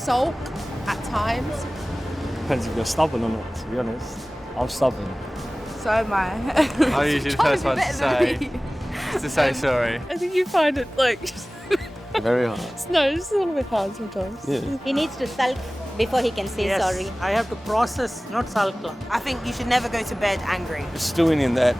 sulk at times. Depends if you're stubborn or not, to be honest. I'm stubborn. So am I. I'm usually the first one to say sorry. I think you find it Very hard. no, it's a little bit hard sometimes. Yeah. He needs to sulk before he can say Yes, sorry. I have to process, not sulk. I think you should never go to bed angry. Stewing in that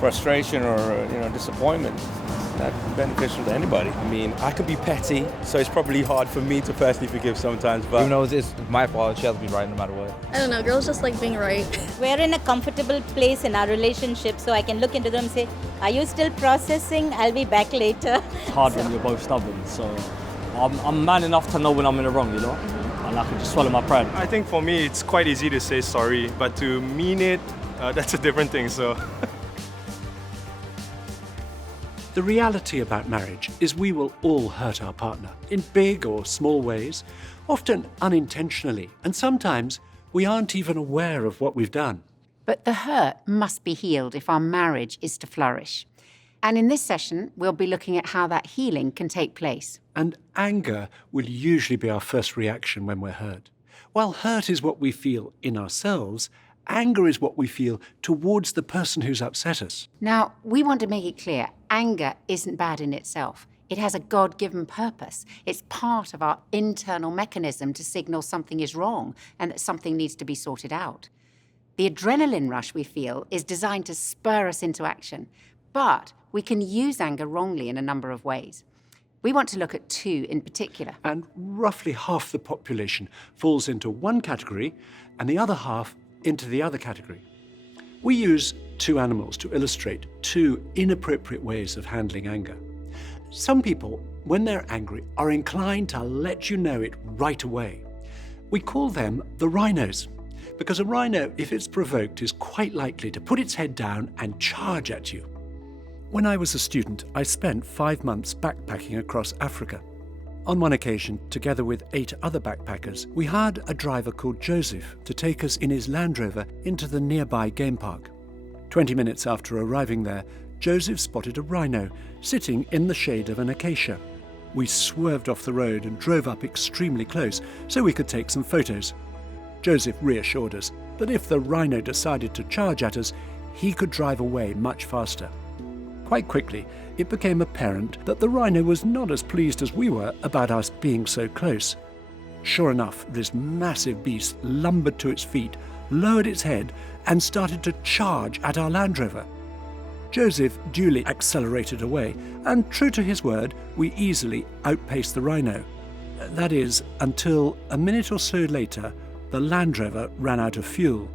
frustration or disappointment is not beneficial to anybody. I mean, I could be petty, so it's probably hard for me to personally forgive sometimes, but... Even though it's my fault, she has to be right no matter what. I don't know, girls just like being right. We're in a comfortable place in our relationship, so I can look into them and say, are you still processing? I'll be back later. It's hard when you're both stubborn, so I'm man enough to know when I'm in the wrong, and I can just swallow my pride. I think for me, it's quite easy to say sorry, but to mean it, that's a different thing, so... The reality about marriage is we will all hurt our partner in big or small ways, often unintentionally, and sometimes we aren't even aware of what we've done. But the hurt must be healed if our marriage is to flourish. And in this session, we'll be looking at how that healing can take place. And anger will usually be our first reaction when we're hurt. While hurt is what we feel in ourselves, anger is what we feel towards the person who's upset us. Now, we want to make it clear, anger isn't bad in itself. It has a God-given purpose. It's part of our internal mechanism to signal something is wrong and that something needs to be sorted out. The adrenaline rush we feel is designed to spur us into action, but we can use anger wrongly in a number of ways. We want to look at two in particular. And roughly half the population falls into one category and the other half into the other category. We use two animals to illustrate two inappropriate ways of handling anger. Some people, when they're angry, are inclined to let you know it right away. We call them the rhinos, because a rhino, if it's provoked, is quite likely to put its head down and charge at you. When I was a student, I spent 5 months backpacking across Africa. On one occasion, together with 8 other backpackers, we hired a driver called Joseph to take us in his Land Rover into the nearby game park. 20 minutes after arriving there, Joseph spotted a rhino sitting in the shade of an acacia. We swerved off the road and drove up extremely close so we could take some photos. Joseph reassured us that if the rhino decided to charge at us, he could drive away much faster. Quite quickly, it became apparent that the rhino was not as pleased as we were about us being so close. Sure enough, this massive beast lumbered to its feet, lowered its head, and started to charge at our Land Rover. Joseph duly accelerated away, and true to his word, we easily outpaced the rhino. That is, until a minute or so later, the Land Rover ran out of fuel.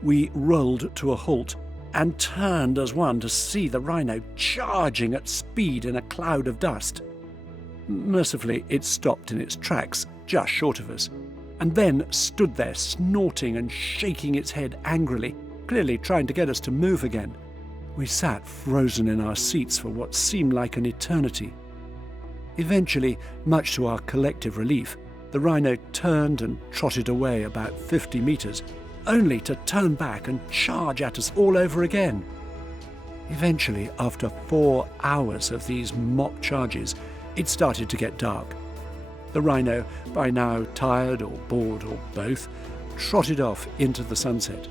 We rolled to a halt and turned as one to see the rhino charging at speed in a cloud of dust. Mercifully, it stopped in its tracks just short of us, and then stood there snorting and shaking its head angrily, clearly trying to get us to move again. We sat frozen in our seats for what seemed like an eternity. Eventually, much to our collective relief, the rhino turned and trotted away about 50 meters, only to turn back and charge at us all over again. Eventually, after 4 hours of these mock charges, it started to get dark. The rhino, by now tired or bored or both, trotted off into the sunset.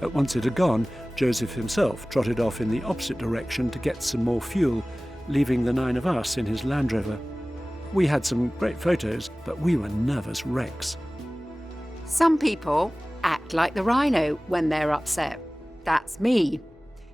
Once it had gone, Joseph himself trotted off in the opposite direction to get some more fuel, leaving the 9 of us in his Land Rover. We had some great photos, but we were nervous wrecks. Some people act like the rhino when they're upset. That's me.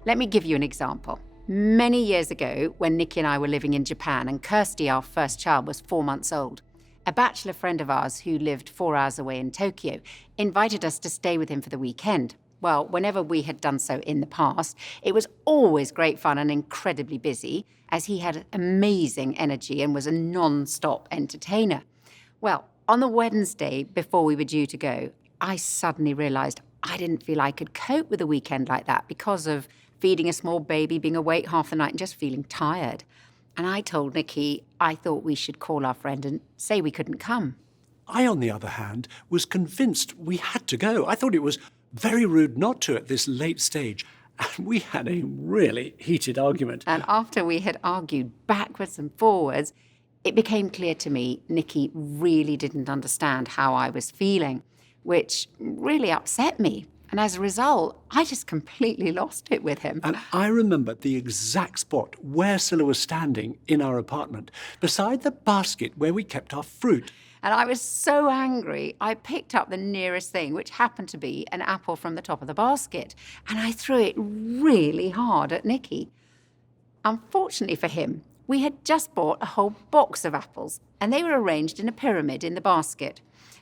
Let me give you an example. Many years ago, when Nikki and I were living in Japan and Kirsty, our first child, was 4 months old, a bachelor friend of ours who lived 4 hours away in Tokyo invited us to stay with him for the weekend. Well, whenever we had done so in the past, it was always great fun and incredibly busy, as he had amazing energy and was a non-stop entertainer. Well, on the Wednesday before we were due to go, I suddenly realised I didn't feel I could cope with a weekend like that because of feeding a small baby, being awake half the night and just feeling tired. And I told Nikki I thought we should call our friend and say we couldn't come. I, on the other hand, was convinced we had to go. I thought it was very rude not to at this late stage. And we had a really heated argument. And after we had argued backwards and forwards, It became clear to me Nicky really didn't understand how I was feeling, which really upset me. And as a result, I just completely lost it with him. And I remember the exact spot where Scylla was standing in our apartment, beside the basket where we kept our fruit. And I was so angry, I picked up the nearest thing, which happened to be an apple from the top of the basket, and I threw it really hard at Nicky. Unfortunately for him, we had just bought a whole box of apples, and they were arranged in a pyramid in the basket.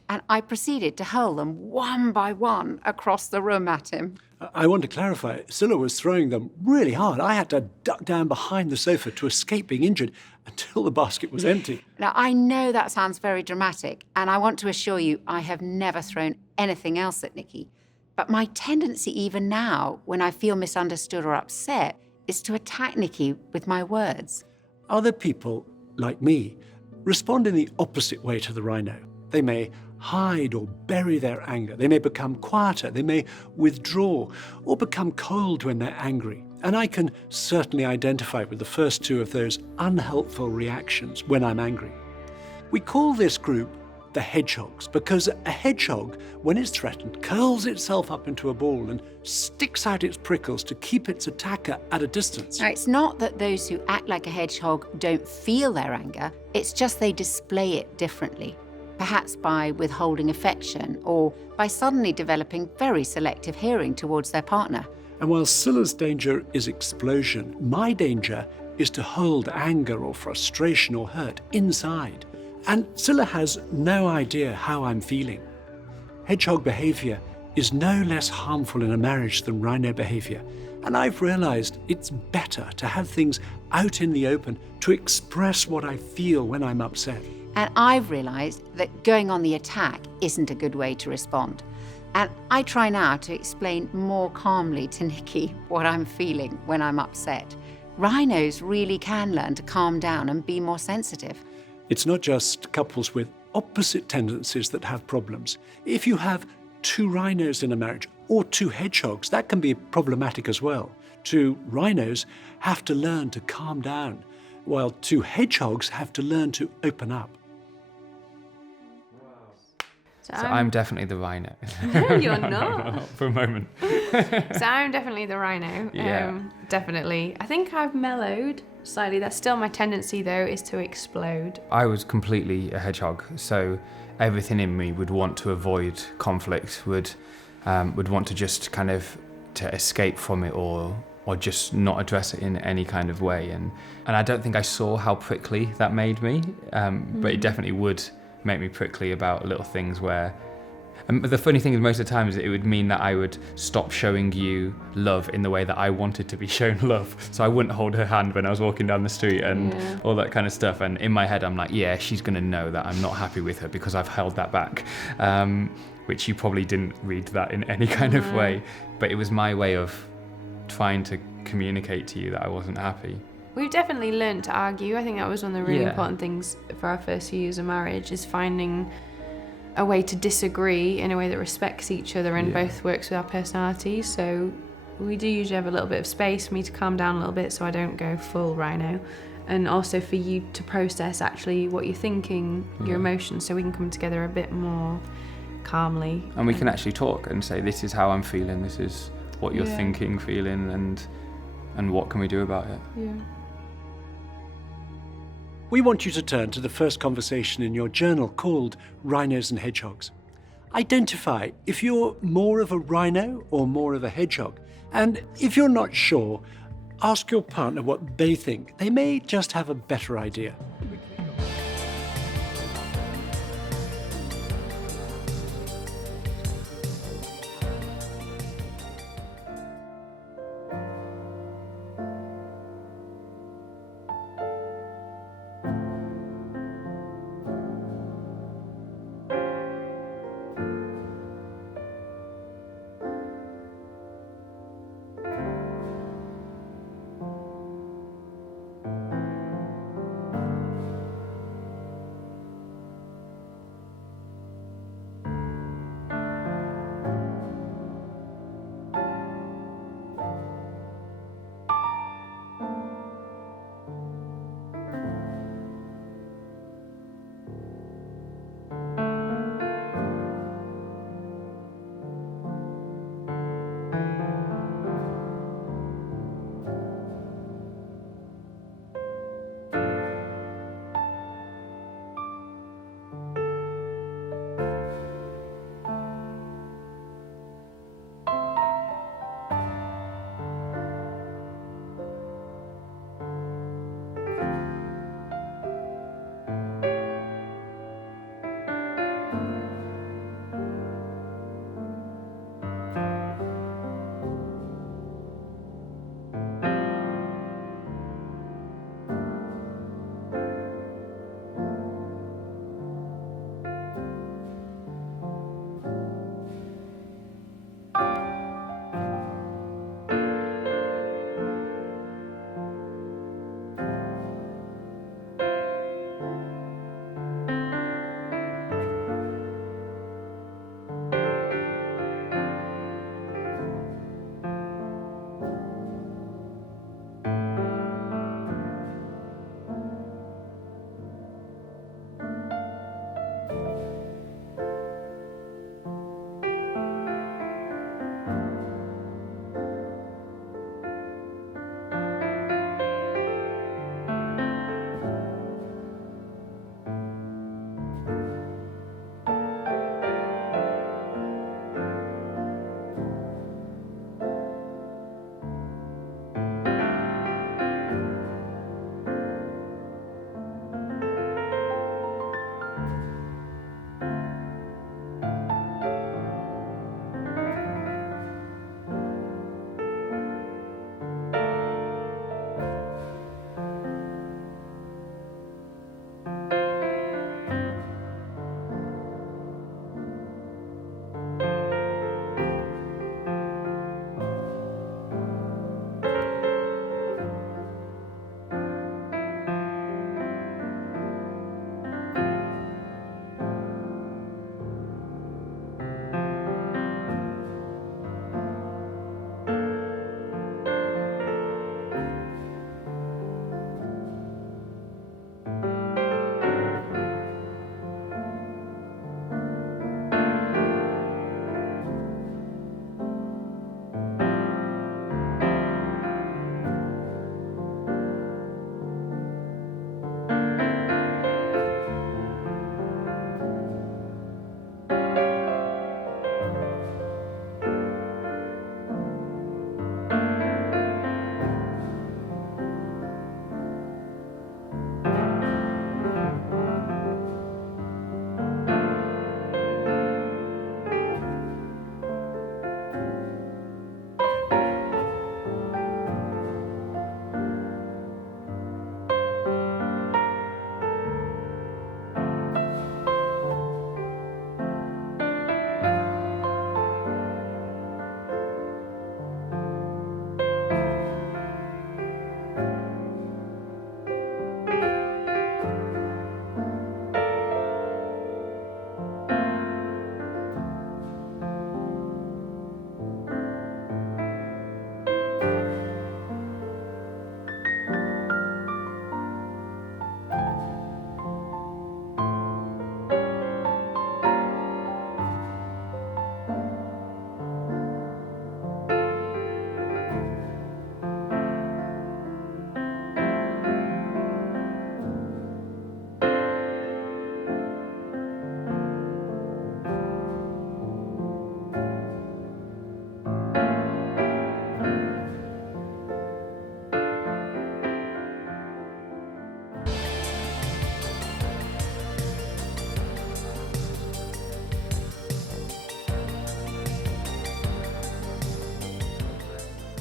And I proceeded to hurl them one by one across the room at him. I want to clarify, Scylla was throwing them really hard. I had to duck down behind the sofa to escape being injured until the basket was empty. Now, I know that sounds very dramatic, and I want to assure you I have never thrown anything else at Nicky. But my tendency even now, when I feel misunderstood or upset, is to attack Nicky with my words. Other people, like me, respond in the opposite way to the rhino. They may hide or bury their anger. They may become quieter. They may withdraw or become cold when they're angry. And I can certainly identify with the first two of those unhelpful reactions when I'm angry. We call this group the hedgehogs because a hedgehog, when it's threatened, curls itself up into a ball and sticks out its prickles to keep its attacker at a distance. Now, it's not that those who act like a hedgehog don't feel their anger, it's just they display it differently. Perhaps by withholding affection or by suddenly developing very selective hearing towards their partner. And while Scylla's danger is explosion, my danger is to hold anger or frustration or hurt inside. And Scylla has no idea how I'm feeling. Hedgehog behavior is no less harmful in a marriage than rhino behavior. And I've realized it's better to have things out in the open to express what I feel when I'm upset. And I've realised that going on the attack isn't a good way to respond. And I try now to explain more calmly to Nicky what I'm feeling when I'm upset. Rhinos really can learn to calm down and be more sensitive. It's not just couples with opposite tendencies that have problems. If you have two rhinos in a marriage or two hedgehogs, that can be problematic as well. Two rhinos have to learn to calm down, while two hedgehogs have to learn to open up. So I'm definitely the rhino. No, you're not. For a moment. So I'm definitely the rhino. Yeah. Definitely. I think I've mellowed slightly. That's still my tendency, though, is to explode. I was completely a hedgehog, so everything in me would want to avoid conflict, would want to just kind of to escape from it or just not address it in any kind of way. And I don't think I saw how prickly that made me, but it definitely would make me prickly about little things where... And the funny thing is, most of the time, is it would mean that I would stop showing you love in the way that I wanted to be shown love. So I wouldn't hold her hand when I was walking down the street and all that kind of stuff. And in my head, I'm like, yeah, she's going to know that I'm not happy with her because I've held that back. Which you probably didn't read that in any kind of way. But it was my way of trying to communicate to you that I wasn't happy. We've definitely learned to argue. I think that was one of the really important things for our first few years of marriage, is finding a way to disagree in a way that respects each other and both works with our personalities. So we do usually have a little bit of space for me to calm down a little bit so I don't go full rhino, and also for you to process actually what you're thinking, your emotions, so we can come together a bit more calmly. And we can actually talk and say, this is how I'm feeling, this is what you're thinking, feeling, and what can we do about it? Yeah. We want you to turn to the first conversation in your journal called Rhinos and Hedgehogs. Identify if you're more of a rhino or more of a hedgehog. And if you're not sure, ask your partner what they think. They may just have a better idea.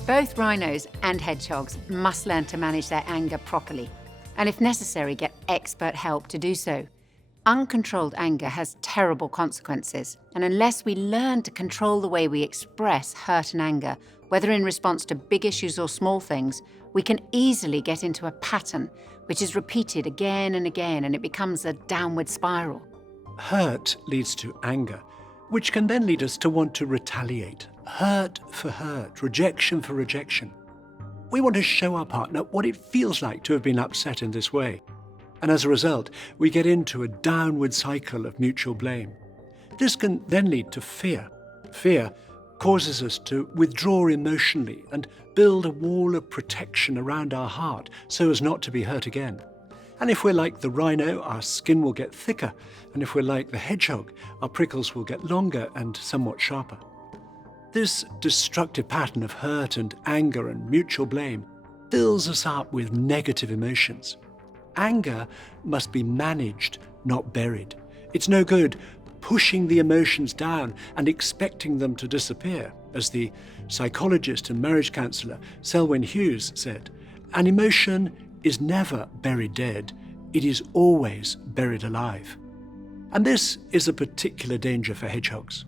Both rhinos and hedgehogs must learn to manage their anger properly, and if necessary, get expert help to do so. Uncontrolled anger has terrible consequences, and unless we learn to control the way we express hurt and anger, whether in response to big issues or small things, we can easily get into a pattern which is repeated again and again, and it becomes a downward spiral. Hurt leads to anger, which can then lead us to want to retaliate. Hurt for hurt, rejection for rejection. We want to show our partner what it feels like to have been upset in this way. And as a result, we get into a downward cycle of mutual blame. This can then lead to fear. Fear causes us to withdraw emotionally and build a wall of protection around our heart so as not to be hurt again. And if we're like the rhino, our skin will get thicker. And if we're like the hedgehog, our prickles will get longer and somewhat sharper. This destructive pattern of hurt and anger and mutual blame fills us up with negative emotions. Anger must be managed, not buried. It's no good pushing the emotions down and expecting them to disappear. As the psychologist and marriage counsellor Selwyn Hughes said, an emotion is never buried dead, it is always buried alive. And this is a particular danger for hedgehogs.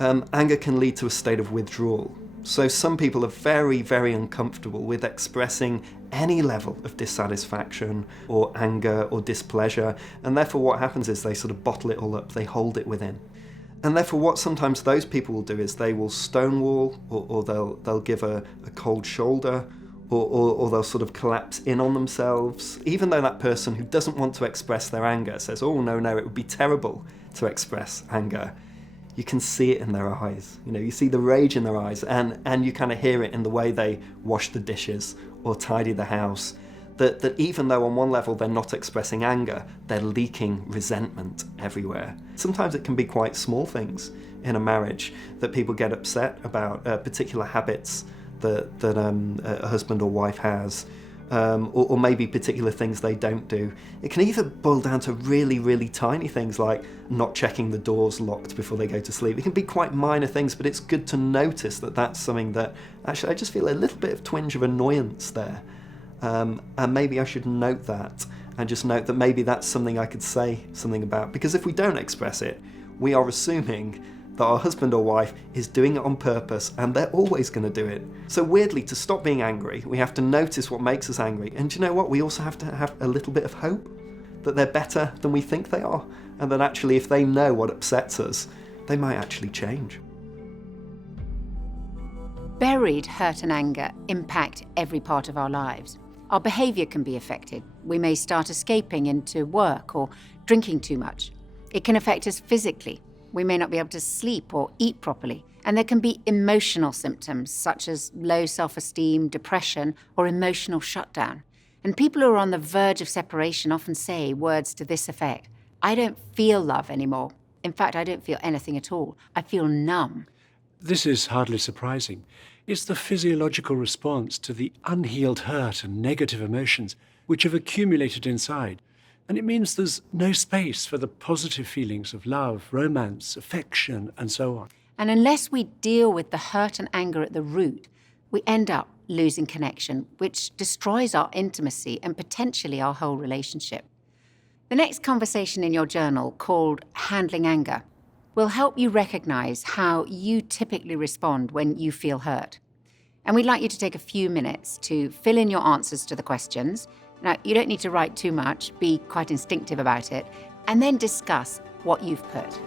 Anger can lead to a state of withdrawal. So some people are very, very uncomfortable with expressing any level of dissatisfaction or anger or displeasure, and therefore what happens is they sort of bottle it all up, they hold it within. And therefore what sometimes those people will do is they will stonewall, or they'll give a cold shoulder, or they'll sort of collapse in on themselves, even though that person who doesn't want to express their anger says, oh no, it would be terrible to express anger. You can see it in their eyes. You know, you see the rage in their eyes, and you kind of hear it in the way they wash the dishes or tidy the house. That even though on one level they're not expressing anger, they're leaking resentment everywhere. Sometimes it can be quite small things in a marriage that people get upset about, particular habits that a husband or wife has, or maybe particular things they don't do. It can either boil down to really, really tiny things like not checking the doors locked before they go to sleep. It can be quite minor things, but it's good to notice that that's something that actually I just feel a little bit of twinge of annoyance there. And maybe I should note that, and just note that maybe that's something I could say something about. Because if we don't express it, we are assuming that our husband or wife is doing it on purpose, and they're always going to do it. So weirdly, to stop being angry, we have to notice what makes us angry. And do you know what? We also have to have a little bit of hope that they're better than we think they are, and that actually if they know what upsets us, they might actually change. Buried hurt and anger impact every part of our lives. Our behaviour can be affected. We may start escaping into work or drinking too much. It can affect us physically. We may not be able to sleep or eat properly. And there can be emotional symptoms such as low self-esteem, depression, or emotional shutdown. And people who are on the verge of separation often say words to this effect: I don't feel love anymore. In fact, I don't feel anything at all. I feel numb. This is hardly surprising. It's the physiological response to the unhealed hurt and negative emotions which have accumulated inside. And it means there's no space for the positive feelings of love, romance, affection, and so on. And unless we deal with the hurt and anger at the root, we end up losing connection, which destroys our intimacy and potentially our whole relationship. The next conversation in your journal, called Handling Anger, will help you recognize how you typically respond when you feel hurt. And we'd like you to take a few minutes to fill in your answers to the questions. Now, you don't need to write too much, be quite instinctive about it, and then discuss what you've put.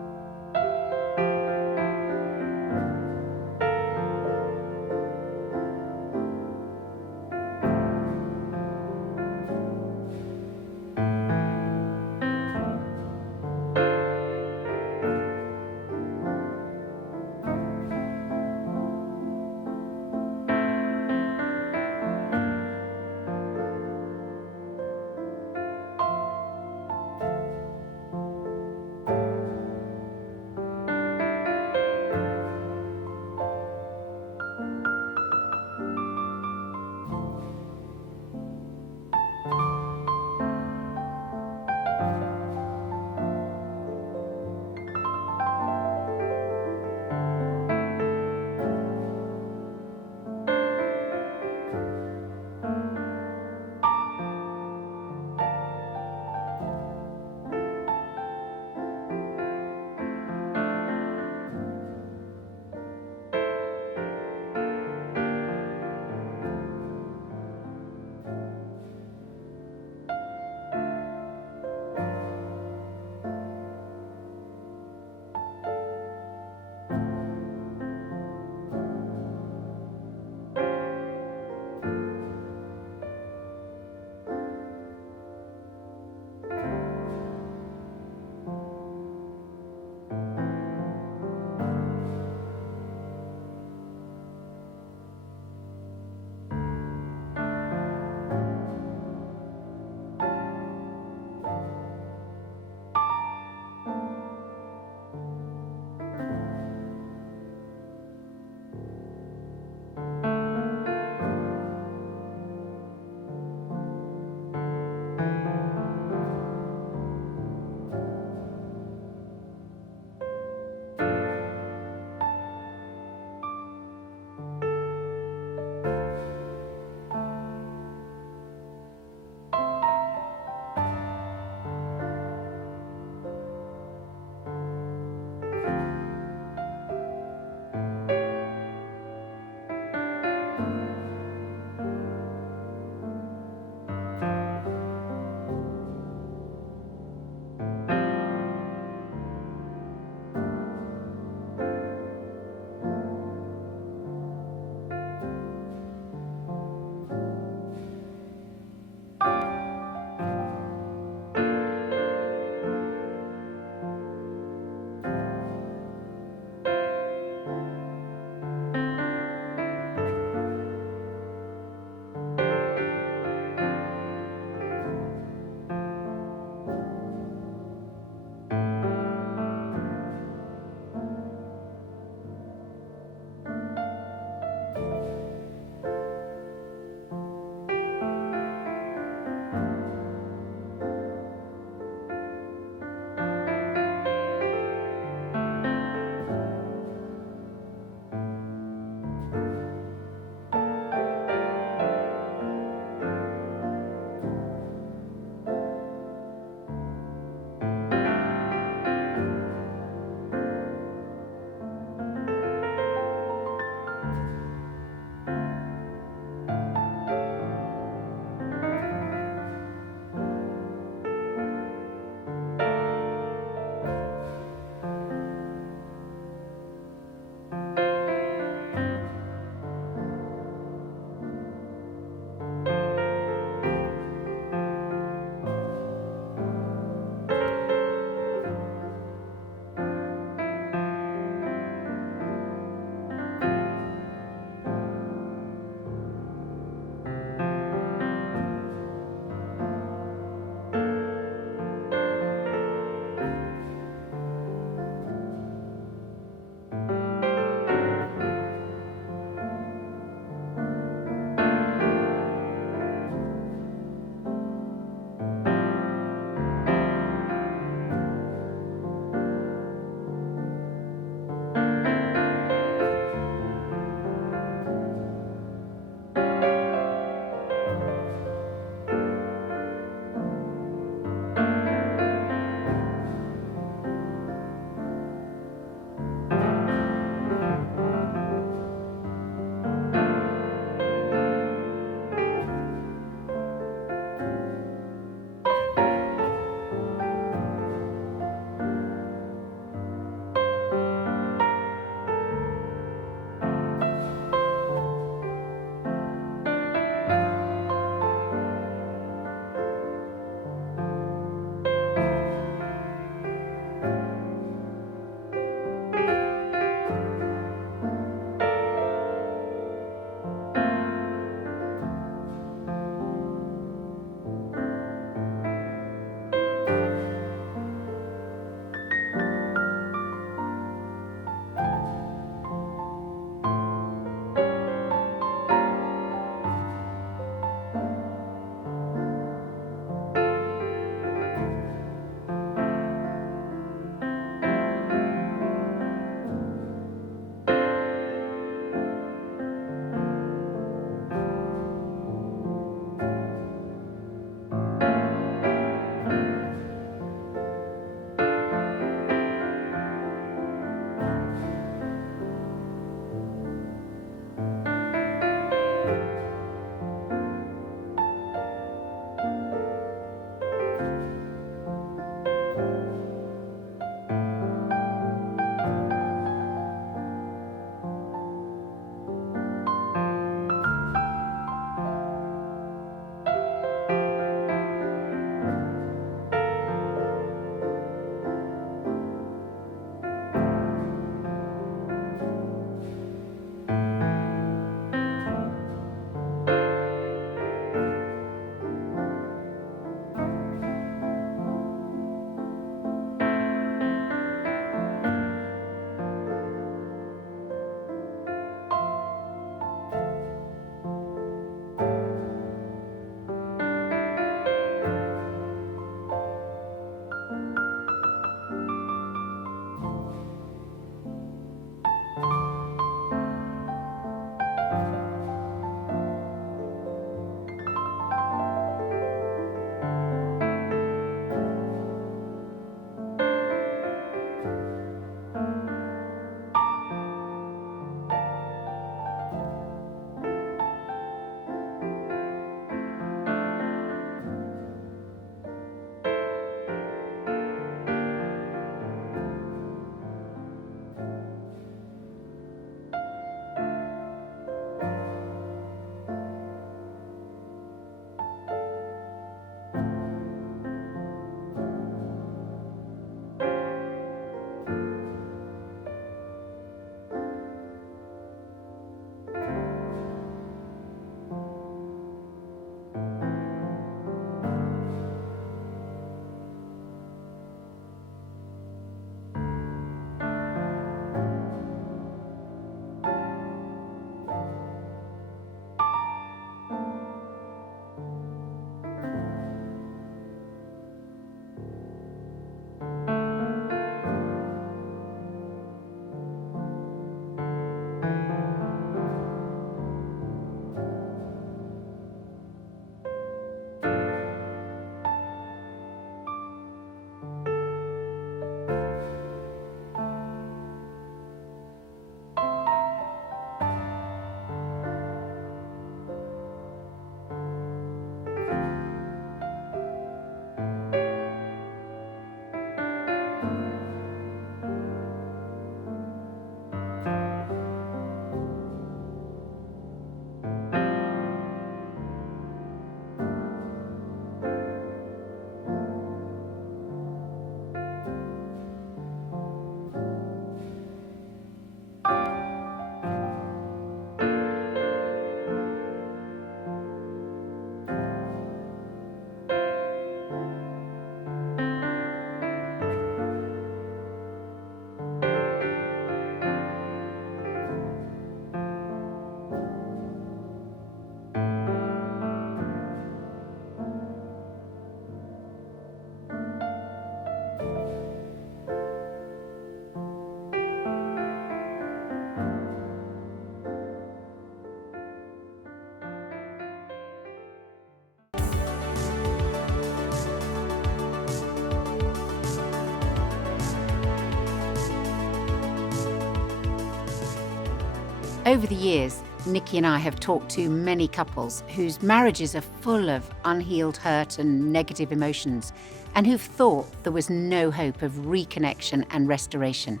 Over the years, Nikki and I have talked to many couples whose marriages are full of unhealed hurt and negative emotions, and who've thought there was no hope of reconnection and restoration.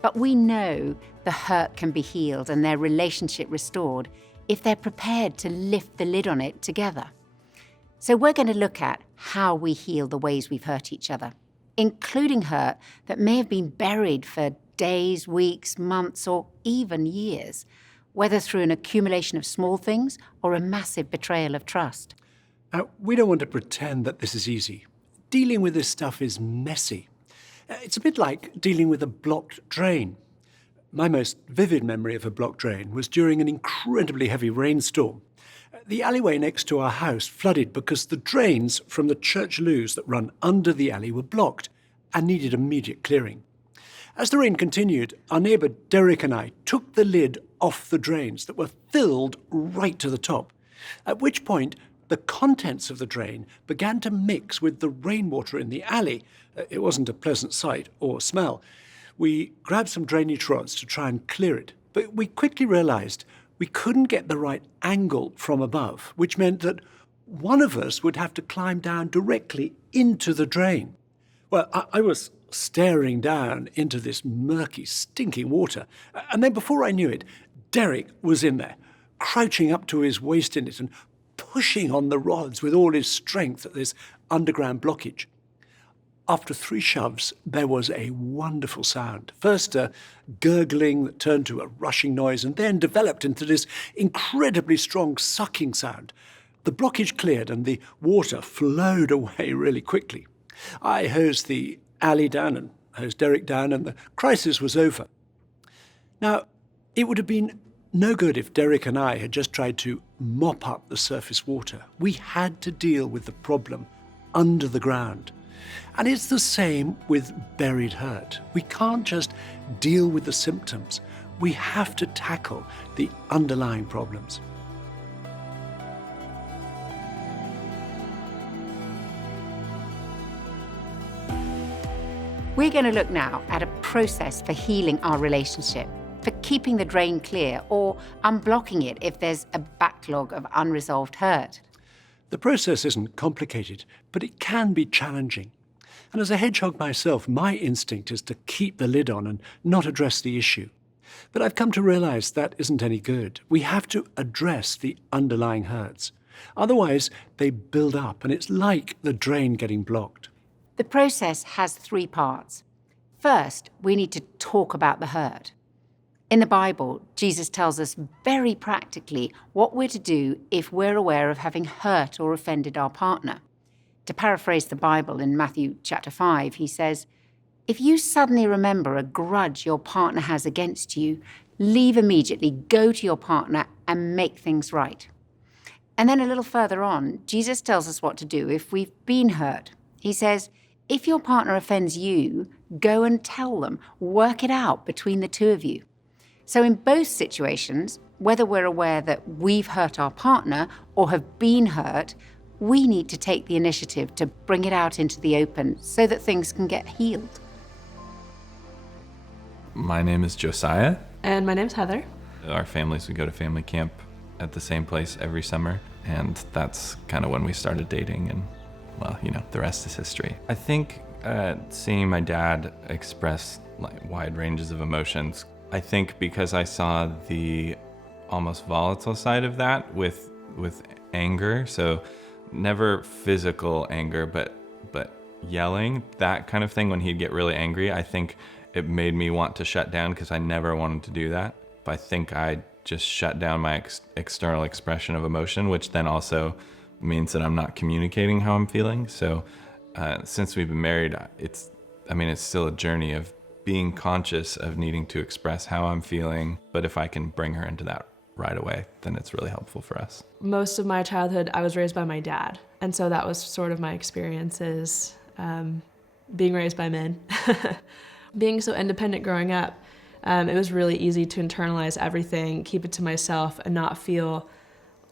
But we know the hurt can be healed and their relationship restored if they're prepared to lift the lid on it together. So we're going to look at how we heal the ways we've hurt each other, including hurt that may have been buried for days, weeks, months, or even years, whether through an accumulation of small things or a massive betrayal of trust. We don't want to pretend that this is easy. Dealing with this stuff is messy. It's a bit like dealing with a blocked drain. My most vivid memory of a blocked drain was during an incredibly heavy rainstorm. The alleyway next to our house flooded because the drains from the church loos that run under the alley were blocked and needed immediate clearing. As the rain continued, our neighbour Derek and I took the lid off the drains that were filled right to the top, at which point the contents of the drain began to mix with the rainwater in the alley. It wasn't a pleasant sight or smell. We grabbed some drainage rods to try and clear it, but we quickly realised we couldn't get the right angle from above, which meant that one of us would have to climb down directly into the drain. Well, I was staring down into this murky, stinking water, and then before I knew it, Derek was in there, crouching up to his waist in it and pushing on the rods with all his strength at this underground blockage. After 3 shoves, there was a wonderful sound. First a gurgling that turned to a rushing noise and then developed into this incredibly strong sucking sound. The blockage cleared and the water flowed away really quickly. I hosed the alley down and hosed Derek down, and the crisis was over. Now, it would have been no good if Derek and I had just tried to mop up the surface water. We had to deal with the problem under the ground. And it's the same with buried hurt. We can't just deal with the symptoms. We have to tackle the underlying problems. We're going to look now at a process for healing our relationship, for keeping the drain clear or unblocking it if there's a backlog of unresolved hurt. The process isn't complicated, but it can be challenging. And as a hedgehog myself, my instinct is to keep the lid on and not address the issue. But I've come to realize that isn't any good. We have to address the underlying hurts. Otherwise, they build up, and it's like the drain getting blocked. The process has 3 parts. First, we need to talk about the hurt. In the Bible, Jesus tells us very practically what we're to do if we're aware of having hurt or offended our partner. To paraphrase the Bible in Matthew chapter 5, he says, "If you suddenly remember a grudge your partner has against you, leave immediately, go to your partner and make things right." And then a little further on, Jesus tells us what to do if we've been hurt. He says, if your partner offends you, go and tell them, work it out between the 2 of you. So in both situations, whether we're aware that we've hurt our partner or have been hurt, we need to take the initiative to bring it out into the open so that things can get healed. My name is Josiah. And my name's Heather. Our families would go to family camp at the same place every summer, and that's kind of when we started dating, and well, you know, the rest is history. I think seeing my dad express wide ranges of emotions I think because I saw the almost volatile side of that with anger, so never physical anger, but yelling, that kind of thing, when he'd get really angry, I think it made me want to shut down because I never wanted to do that. But I think I just shut down my external expression of emotion, which then also means that I'm not communicating how I'm feeling. So since we've been married, it's still a journey of being conscious of needing to express how I'm feeling. But if I can bring her into that right away, then it's really helpful for us. Most of my childhood, I was raised by my dad. And so that was sort of my experiences, being raised by men. Being so independent growing up, it was really easy to internalize everything, keep it to myself, and not feel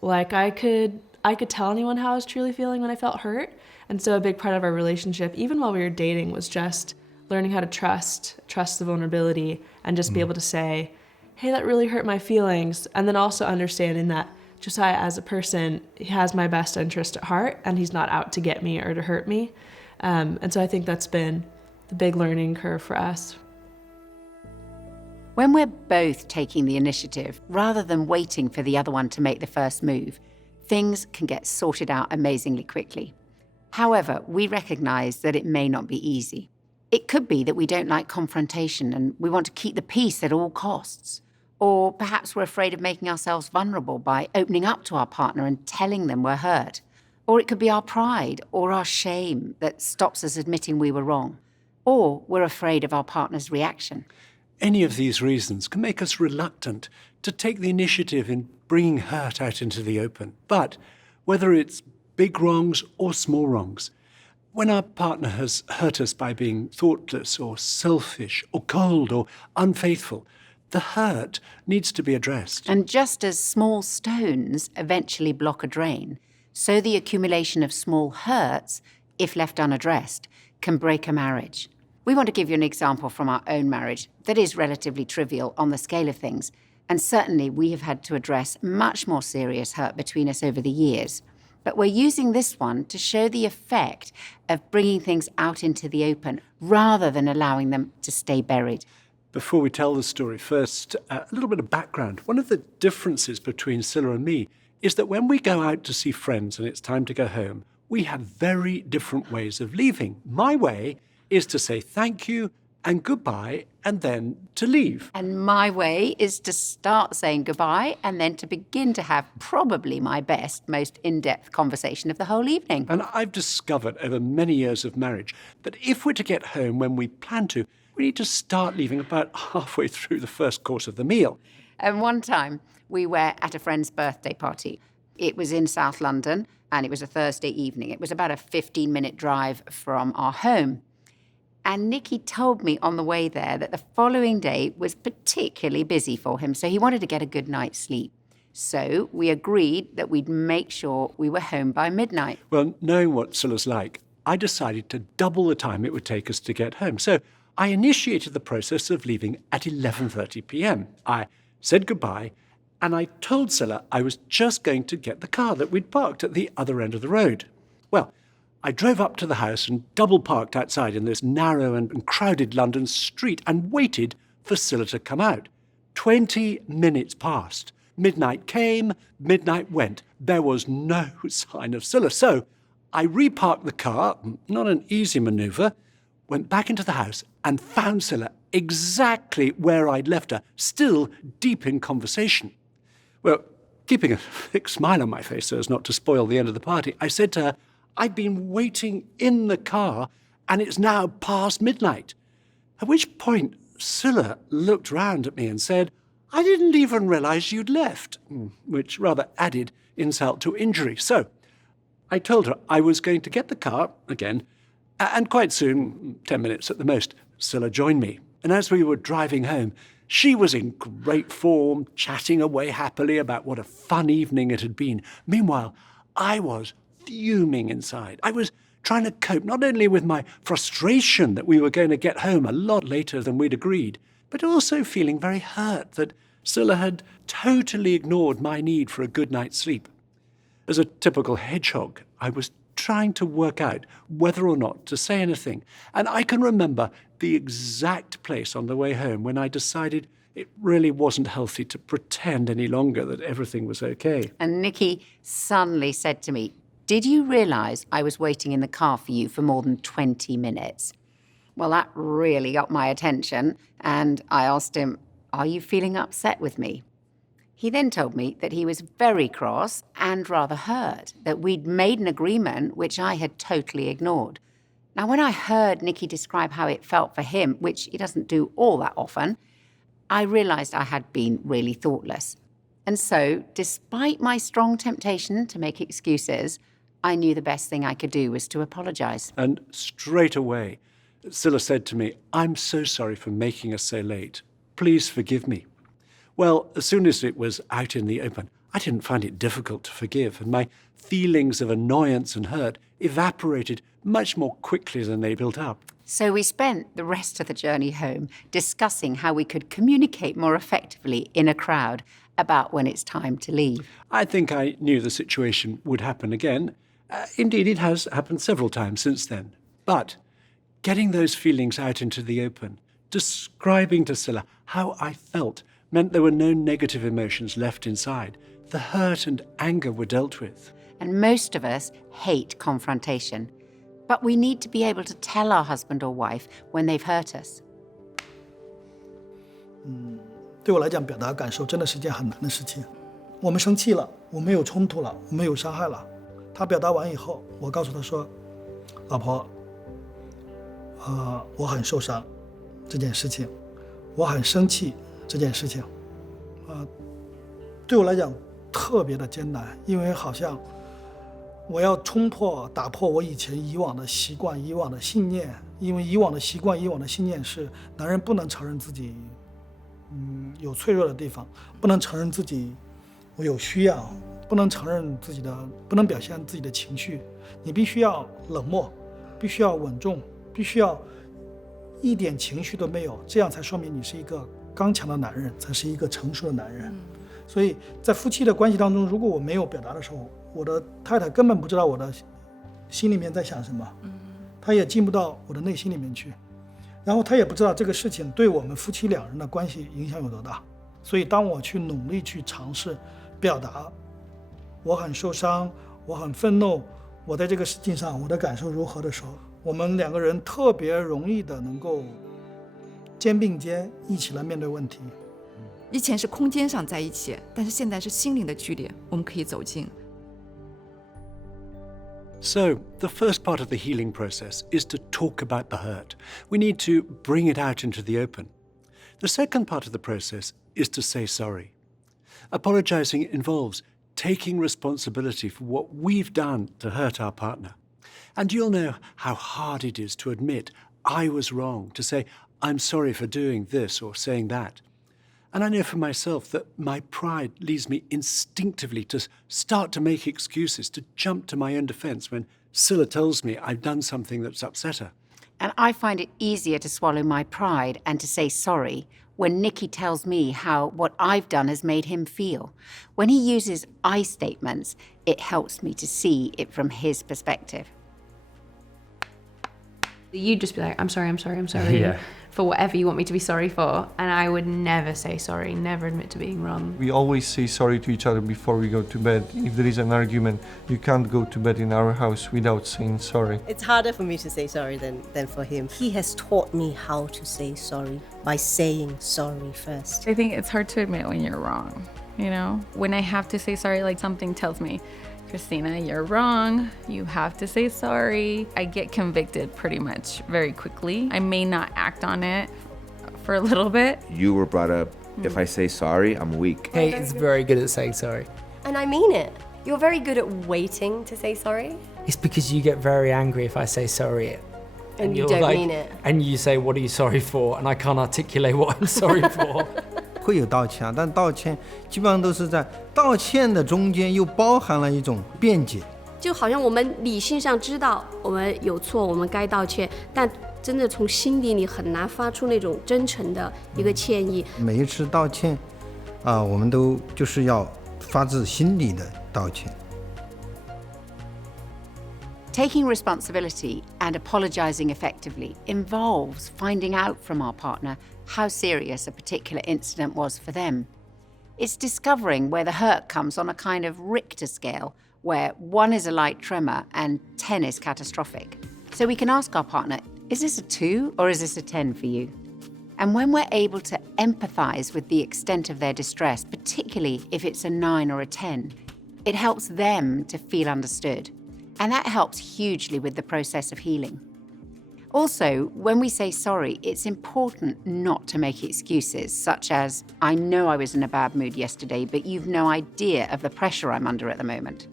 like I could tell anyone how I was truly feeling when I felt hurt. And so a big part of our relationship, even while we were dating, was just learning how to trust the vulnerability, and just be able to say, hey, that really hurt my feelings. And then also understanding that Josiah as a person, he has my best interest at heart, and he's not out to get me or to hurt me. And so I think that's been the big learning curve for us. When we're both taking the initiative, rather than waiting for the other one to make the first move, things can get sorted out amazingly quickly. However, we recognize that it may not be easy. It could be that we don't like confrontation and we want to keep the peace at all costs. Or perhaps we're afraid of making ourselves vulnerable by opening up to our partner and telling them we're hurt. Or it could be our pride or our shame that stops us admitting we were wrong. Or we're afraid of our partner's reaction. Any of these reasons can make us reluctant to take the initiative in bringing hurt out into the open. But whether it's big wrongs or small wrongs, when our partner has hurt us by being thoughtless or selfish or cold or unfaithful, the hurt needs to be addressed. And just as small stones eventually block a drain, so the accumulation of small hurts, if left unaddressed, can break a marriage. We want to give you an example from our own marriage that is relatively trivial on the scale of things, and certainly we have had to address much more serious hurt between us over the years. But we're using this one to show the effect of bringing things out into the open rather than allowing them to stay buried. Before we tell the story, first, a little bit of background. One of the differences between Scilla and me is that when we go out to see friends and it's time to go home, we have very different ways of leaving. My way is to say thank you and goodbye and then to leave. And my way is to start saying goodbye and then to begin to have probably my best, most in-depth conversation of the whole evening. And I've discovered over many years of marriage that if we're to get home when we plan to, we need to start leaving about halfway through the first course of the meal. And one time we were at a friend's birthday party. It was in South London and it was a Thursday evening. It was about a 15-minute drive from our home. And Nicky told me on the way there that the following day was particularly busy for him, so he wanted to get a good night's sleep. So we agreed that we'd make sure we were home by midnight. Well, knowing what Scilla's like, I decided to double the time it would take us to get home. So I initiated the process of leaving at 11:30 p.m. I said goodbye, and I told Scilla I was just going to get the car that we'd parked at the other end of the road. Well, I drove up to the house and double-parked outside in this narrow and crowded London street and waited for Scilla to come out. 20 minutes passed. Midnight came, midnight went. There was no sign of Scilla. So I reparked the car, not an easy manoeuvre, went back into the house and found Scilla exactly where I'd left her, still deep in conversation. Well, keeping a thick smile on my face so as not to spoil the end of the party, I said to her, I've been waiting in the car, and it's now past midnight. At which point, Scilla looked round at me and said, I didn't even realise you'd left, which rather added insult to injury. So I told her I was going to get the car again, and quite soon, 10 minutes at the most, Scilla joined me. And as we were driving home, she was in great form, chatting away happily about what a fun evening it had been. Meanwhile, I was fuming inside. I was trying to cope not only with my frustration that we were going to get home a lot later than we'd agreed, but also feeling very hurt that Scilla had totally ignored my need for a good night's sleep. As a typical hedgehog, I was trying to work out whether or not to say anything, and I can remember the exact place on the way home when I decided it really wasn't healthy to pretend any longer that everything was okay. And Nikki suddenly said to me, "Did you realise I was waiting in the car for you for more than 20 minutes?" Well, that really got my attention, and I asked him, "Are you feeling upset with me?" He then told me that he was very cross and rather hurt, that we'd made an agreement which I had totally ignored. Now, when I heard Nikki describe how it felt for him, which he doesn't do all that often, I realised I had been really thoughtless. And so, despite my strong temptation to make excuses, I knew the best thing I could do was to apologise. And straight away, Scylla said to me, "I'm so sorry for making us so late. Please forgive me." Well, as soon as it was out in the open, I didn't find it difficult to forgive, and my feelings of annoyance and hurt evaporated much more quickly than they built up. So we spent the rest of the journey home discussing how we could communicate more effectively in a crowd about when it's time to leave. I think I knew the situation would happen again. Indeed, it has happened several times since then. But getting those feelings out into the open, describing to Scylla how I felt, meant there were no negative emotions left inside. The hurt and anger were dealt with. And most of us hate confrontation. But we need to be able to tell our husband or wife when they've hurt us. 对我来讲，表达感受真的是件很难的事情。我们生气了，我们有冲突了，我们有伤害了。他表达完以后，我告诉他说：“老婆，我很受伤，这件事情，我很生气，这件事情，对我来讲特别的艰难，因为好像。” 我要打破我以往的习惯、以往的信念，因为以往的习惯、以往的信念是男人不能承认自己，有脆弱的地方，不能承认自己有需要，不能承认自己的，不能表现自己的情绪。你必须要冷漠，必须要稳重，必须要一点情绪都没有，这样才说明你是一个刚强的男人，才是一个成熟的男人。所以在夫妻的关系当中，如果我没有表达的时候， 我的太太根本不知道我的心里面在想什么，她也进不到我的内心里面去，然后她也不知道这个事情对我们夫妻两人的关系影响有多大。所以当我去努力去尝试表达我很受伤，我很愤怒，我在这个事情上我的感受如何的时候，我们两个人特别容易的能够肩并肩一起来面对问题。以前是空间上在一起，但是现在是心灵的距离，我们可以走近。 So, the first part of the healing process is to talk about the hurt. We need to bring it out into the open. The second part of the process is to say sorry. Apologizing involves taking responsibility for what we've done to hurt our partner. And you'll know how hard it is to admit, I was wrong, to say, I'm sorry for doing this or saying that. And I know for myself that my pride leads me instinctively to start to make excuses, to jump to my own defense when Scylla tells me I've done something that's upset her. And I find it easier to swallow my pride and to say sorry when Nikki tells me how what I've done has made him feel. When he uses I statements, it helps me to see it from his perspective. You'd just be like, I'm sorry, I'm sorry, I'm sorry. Yeah. For whatever you want me to be sorry for. And I would never say sorry, never admit to being wrong. We always say sorry to each other before we go to bed. If there is an argument, you can't go to bed in our house without saying sorry. It's harder for me to say sorry than for him. He has taught me how to say sorry by saying sorry first. I think it's hard to admit when you're wrong, you know? When I have to say sorry, like something tells me, Christina, you're wrong. You have to say sorry. I get convicted pretty much very quickly. I may not act on it for a little bit. You were brought up, if I say sorry, I'm weak. Kate is very good at saying sorry. And I mean it. You're very good at waiting to say sorry. It's because you get very angry if I say sorry. And you don't mean it. And you say, what are you sorry for? And I can't articulate what I'm sorry for. 会有道歉，但道歉基本上都是在道歉的中间又包含了一种辩解。就好像我们理性上知道我们有错，我们该道歉，但真的从心底里很难发出那种真诚的一个歉意。每一次道歉，我们都就是要发自心里的道歉。Taking responsibility and apologising effectively involves finding out from our partner how serious a particular incident was for them. It's discovering where the hurt comes on a kind of Richter scale, where 1 is a light tremor and 10 is catastrophic. So we can ask our partner, is this a 2 or is this a 10 for you? And when we're able to empathise with the extent of their distress, particularly if it's a 9 or a 10, it helps them to feel understood. And that helps hugely with the process of healing. Also, when we say sorry, it's important not to make excuses, such as, I know I was in a bad mood yesterday, but you've no idea of the pressure I'm under at the moment.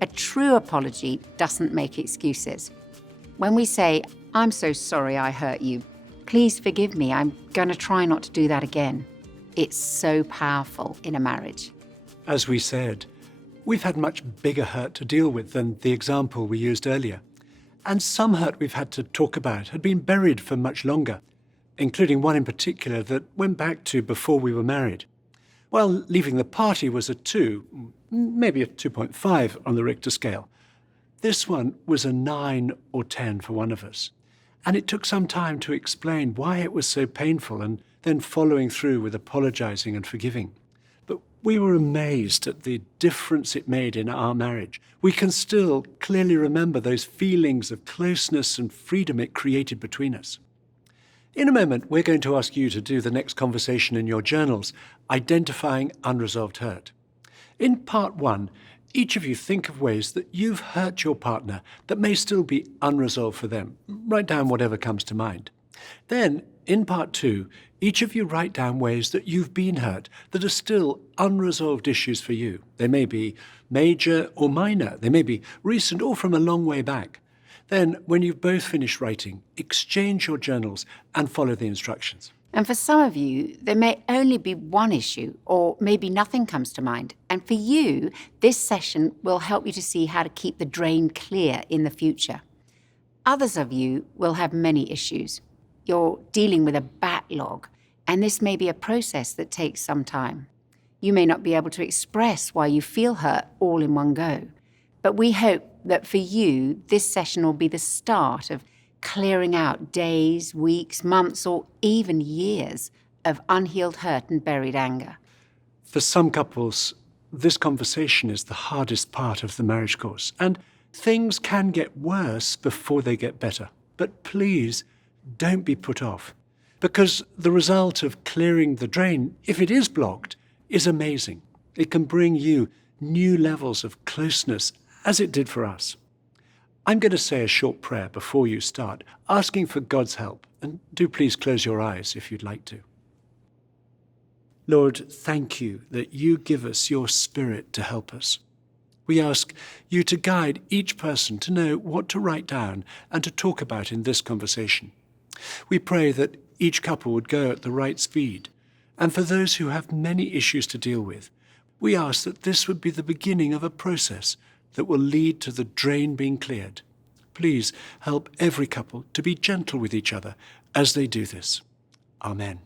A true apology doesn't make excuses. When we say, I'm so sorry I hurt you, please forgive me, I'm going to try not to do that again. It's so powerful in a marriage. As we said, we've had much bigger hurt to deal with than the example we used earlier. And some hurt we've had to talk about had been buried for much longer, including one in particular that went back to before we were married. While leaving the party was a 2, maybe a 2.5 on the Richter scale, this one was a 9 or 10 for one of us. And it took some time to explain why it was so painful and then following through with apologising and forgiving. But we were amazed at the difference it made in our marriage. We can still clearly remember those feelings of closeness and freedom it created between us. In a moment, we're going to ask you to do the next conversation in your journals, identifying unresolved hurt. In part 1, each of you think of ways that you've hurt your partner that may still be unresolved for them. Write down whatever comes to mind. Then, in part 2, each of you write down ways that you've been hurt that are still unresolved issues for you. They may be major or minor. They may be recent or from a long way back. Then, when you've both finished writing, exchange your journals and follow the instructions. And for some of you, there may only be one issue, or maybe nothing comes to mind. And for you, this session will help you to see how to keep the drain clear in the future. Others of you will have many issues. You're dealing with a backlog, and this may be a process that takes some time. You may not be able to express why you feel hurt all in one go. But we hope that for you, this session will be the start of clearing out days, weeks, months, or even years of unhealed hurt and buried anger. For some couples, this conversation is the hardest part of the marriage course, and things can get worse before they get better. But please, don't be put off, because the result of clearing the drain, if it is blocked, is amazing. It can bring you new levels of closeness, as it did for us. I'm going to say a short prayer before you start, asking for God's help, and do please close your eyes if you'd like to. Lord, thank you that you give us your Spirit to help us. We ask you to guide each person to know what to write down and to talk about in this conversation. We pray that each couple would go at the right speed, and for those who have many issues to deal with, we ask that this would be the beginning of a process that will lead to the drain being cleared. Please help every couple to be gentle with each other as they do this. Amen.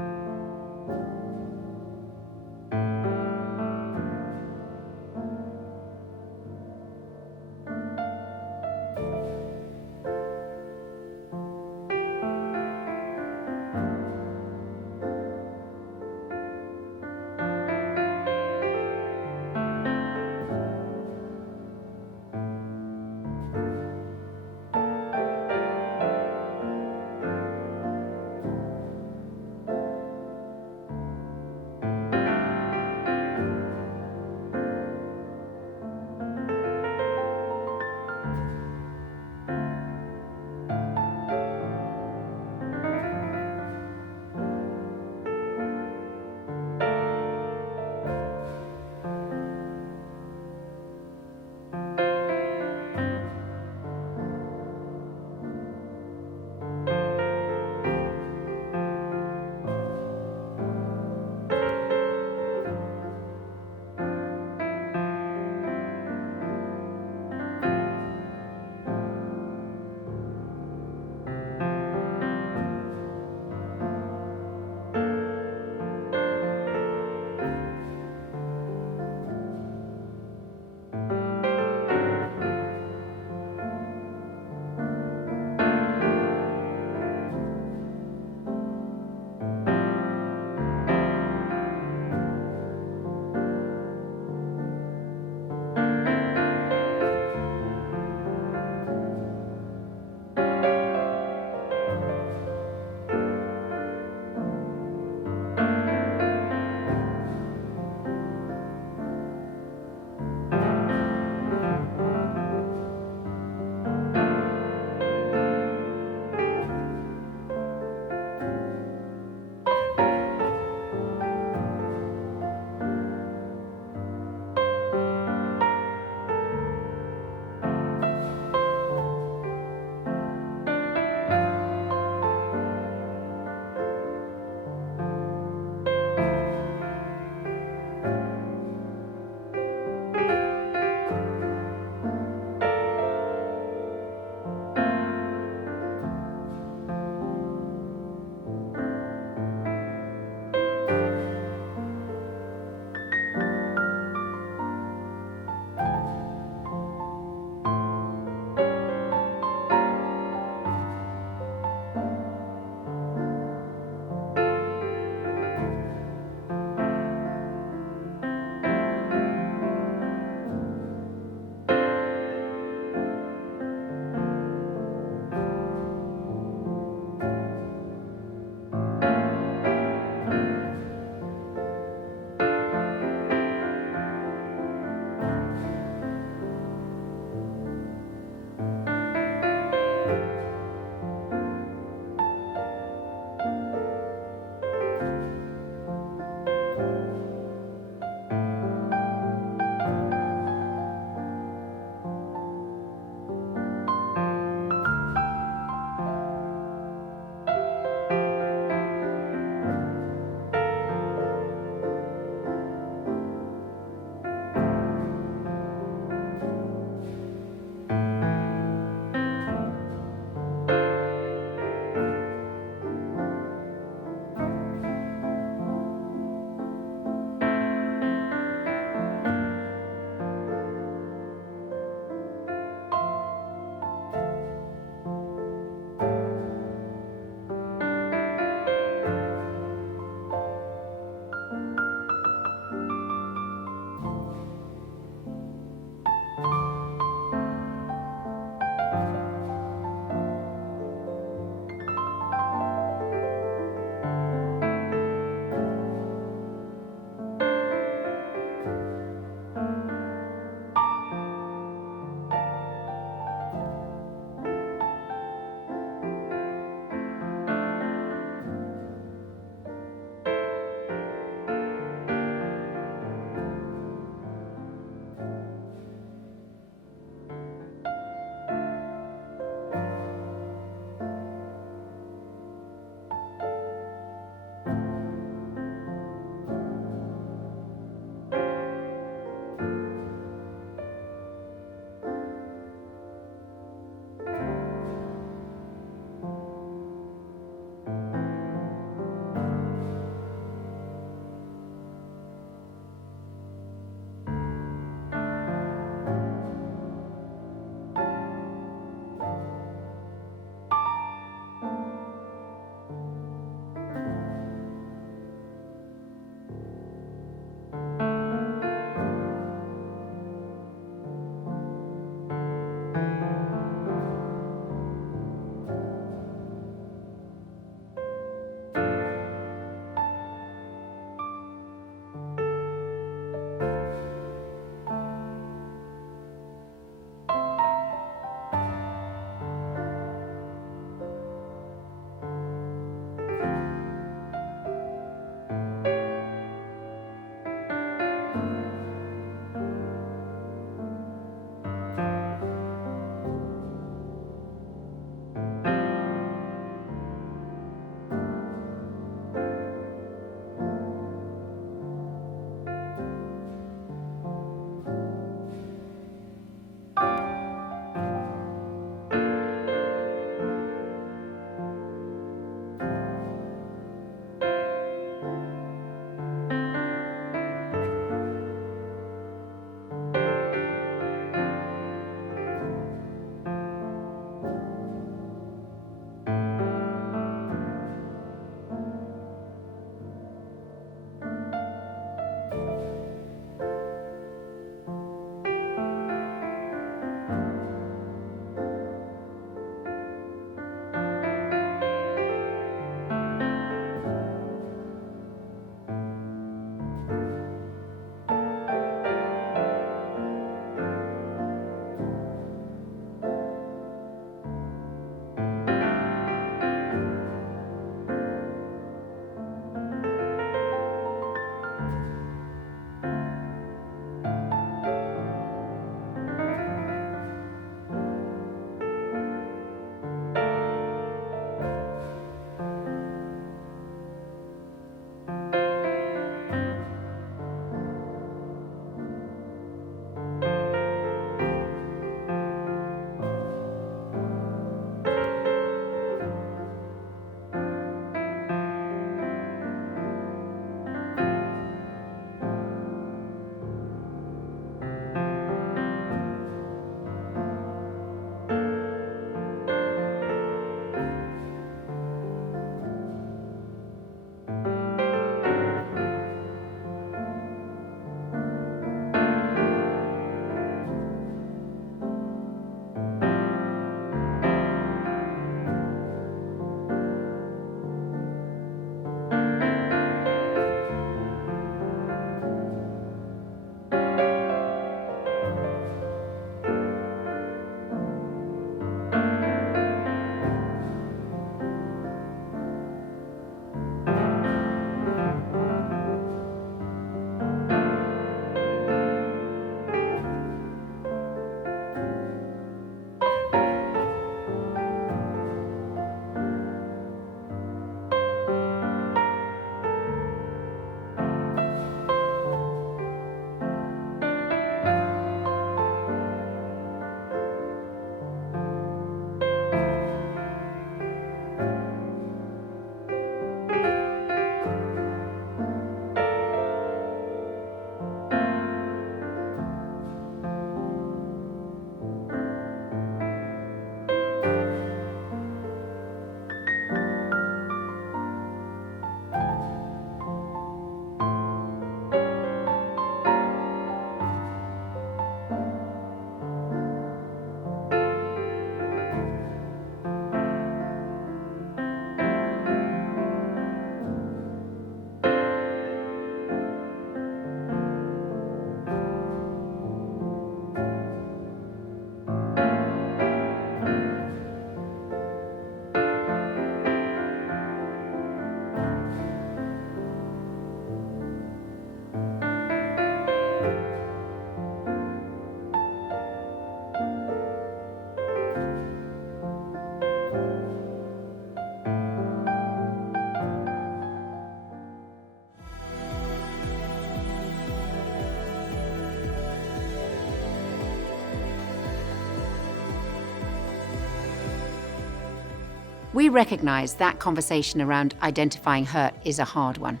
We recognise that conversation around identifying hurt is a hard one,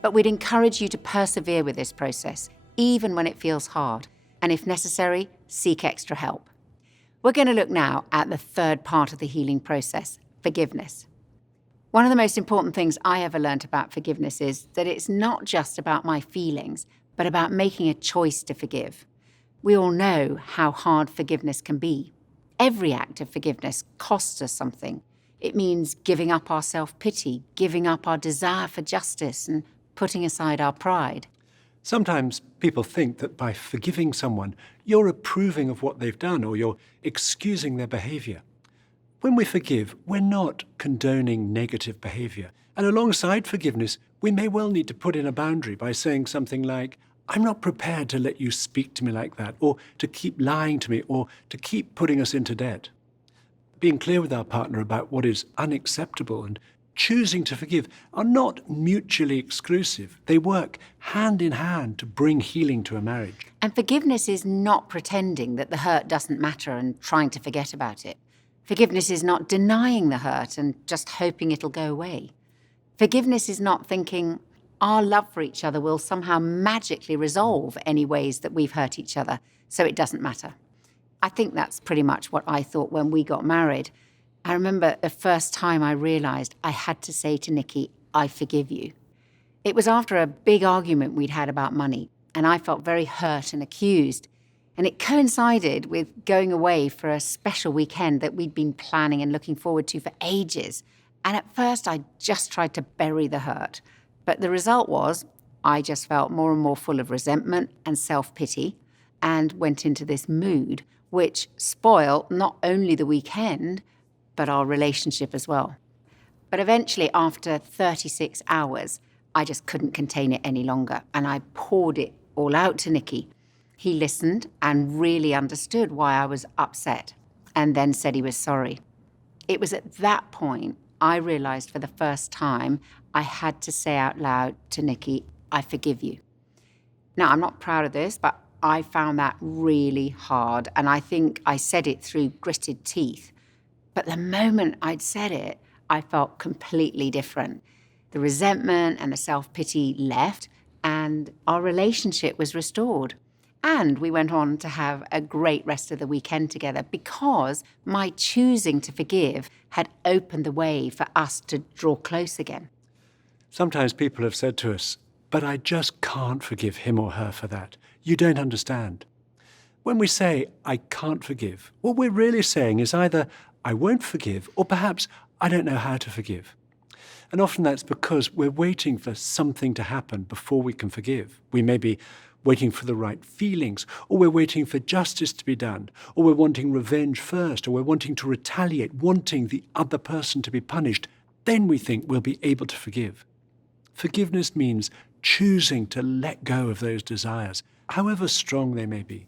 but we'd encourage you to persevere with this process, even when it feels hard, and if necessary, seek extra help. We're going to look now at the third part of the healing process, forgiveness. One of the most important things I ever learnt about forgiveness is that it's not just about my feelings, but about making a choice to forgive. We all know how hard forgiveness can be. Every act of forgiveness costs us something. It means giving up our self-pity, giving up our desire for justice, and putting aside our pride. Sometimes people think that by forgiving someone, you're approving of what they've done or you're excusing their behaviour. When we forgive, we're not condoning negative behaviour. And alongside forgiveness, we may well need to put in a boundary by saying something like, I'm not prepared to let you speak to me like that, or to keep lying to me, or to keep putting us into debt. Being clear with our partner about what is unacceptable and choosing to forgive are not mutually exclusive. They work hand in hand to bring healing to a marriage. And forgiveness is not pretending that the hurt doesn't matter and trying to forget about it. Forgiveness is not denying the hurt and just hoping it'll go away. Forgiveness is not thinking our love for each other will somehow magically resolve any ways that we've hurt each other, so it doesn't matter. I think that's pretty much what I thought when we got married. I remember the first time I realised I had to say to Nikki, I forgive you. It was after a big argument we'd had about money, and I felt very hurt and accused. And it coincided with going away for a special weekend that we'd been planning and looking forward to for ages. And at first I just tried to bury the hurt. But the result was I just felt more and more full of resentment and self-pity and went into this mood, which spoiled not only the weekend, but our relationship as well. But eventually, after 36 hours, I just couldn't contain it any longer, and I poured it all out to Nicky. He listened and really understood why I was upset, and then said he was sorry. It was at that point I realised for the first time I had to say out loud to Nicky, I forgive you. Now, I'm not proud of this, but I found that really hard, and I think I said it through gritted teeth. But the moment I'd said it, I felt completely different. The resentment and the self-pity left, and our relationship was restored. And we went on to have a great rest of the weekend together because my choosing to forgive had opened the way for us to draw close again. Sometimes people have said to us, but I just can't forgive him or her for that. You don't understand. When we say, I can't forgive, what we're really saying is either I won't forgive, or perhaps I don't know how to forgive. And often that's because we're waiting for something to happen before we can forgive. We may be waiting for the right feelings, or we're waiting for justice to be done, or we're wanting revenge first, or we're wanting to retaliate, wanting the other person to be punished. Then we think we'll be able to forgive. Forgiveness means choosing to let go of those desires, however strong they may be.